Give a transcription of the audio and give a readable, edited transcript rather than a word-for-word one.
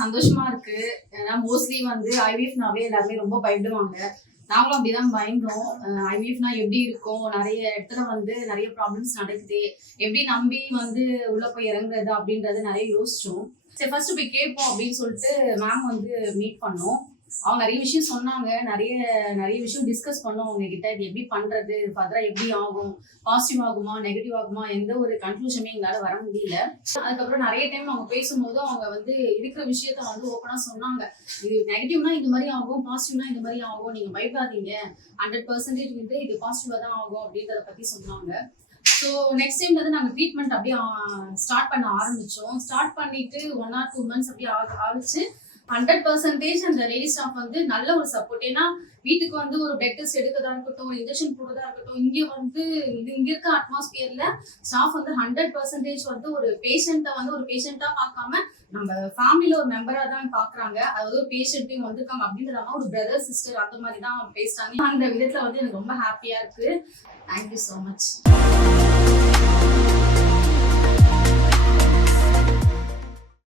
சந்தோஷமா இருக்கு. ஏன்னா மோஸ்ட்லி வந்து ஐவிஎஃப்னாவே எல்லாருமே ரொம்ப பயப்படுவாங்க. நாங்களும் அப்படிதான் பயந்தோம். ஐவிஎஃப்னா எப்படி இருக்கும், நிறைய இடத்துல வந்து நிறைய ப்ராப்ளம்ஸ் நடக்குது, எப்படி நம்பி வந்து உள்ள போய் இறங்குறது அப்படின்றது நிறைய யோசிச்சோம். சரி, ஃபர்ஸ்ட் போய் கேட்போம் அப்படின்னு சொல்லிட்டு மேம் வந்து மீட் பண்ணோம். அவங்க நிறைய விஷயம் சொன்னாங்க. நிறைய நிறைய விஷயம் டிஸ்கஸ் பண்ணோம் அவங்க கிட்ட. இது எப்படி பண்றது, ஃபர்தரா எப்படி ஆகும், பாசிட்டிவ் ஆகுமா நெகட்டிவ் ஆகுமா, எந்த ஒரு கன்க்ளூஷனுமே எங்களால வர முடியல. அதுக்கப்புறம் நிறைய டைம் அவங்க பேசும்போது அவங்க வந்து இருக்கிற விஷயத்த வந்து ஓப்பனா சொன்னாங்க. இது நெகட்டிவ்னா இந்த மாதிரி ஆகும், பாசிட்டிவ்னா இந்த மாதிரி ஆகும், நீங்க பயப்படாதீங்க, 100% வந்து இது பாசிட்டிவா தான் ஆகும் அப்படின்றத பத்தி சொன்னாங்க. ஸோ நெக்ஸ்ட் டைம் வந்து நாங்கள் ட்ரீட்மெண்ட் அப்படியே ஸ்டார்ட் பண்ண ஆரம்பிச்சோம். ஸ்டார்ட் பண்ணிட்டு 1 or 2 months அப்படியே ஆகிச்சு. 100% அந்த லேடி ஸ்டாஃப் வந்து நல்ல ஒரு சப்போர்ட். ஏன்னா வீட்டுக்கு வந்து ஒரு பிளட் டெஸ்ட் எடுக்கதா இருக்கட்டும், ஒரு இன்ஜெக்ஷன் போடுறதா இருக்கட்டும், இங்க வந்து இங்க இருக்க அட்மாஸ்பியர்ல ஸ்டாஃப் வந்து 100% வந்து ஒரு பேஷண்ட்டை வந்து ஒரு பேஷண்டா பார்க்காம நம்ம ஃபேமிலியில ஒரு மெம்பரா தான் பாக்குறாங்க. அதாவது ஒரு பேஷண்ட்டையும் வந்திருக்காங்க அப்படின்றதாம ஒரு பிரதர் சிஸ்டர் அந்த மாதிரி தான் பேசுறாங்க. அந்த விதத்துல வந்து எனக்கு ரொம்ப ஹாப்பியா இருக்கு. Thank you so much.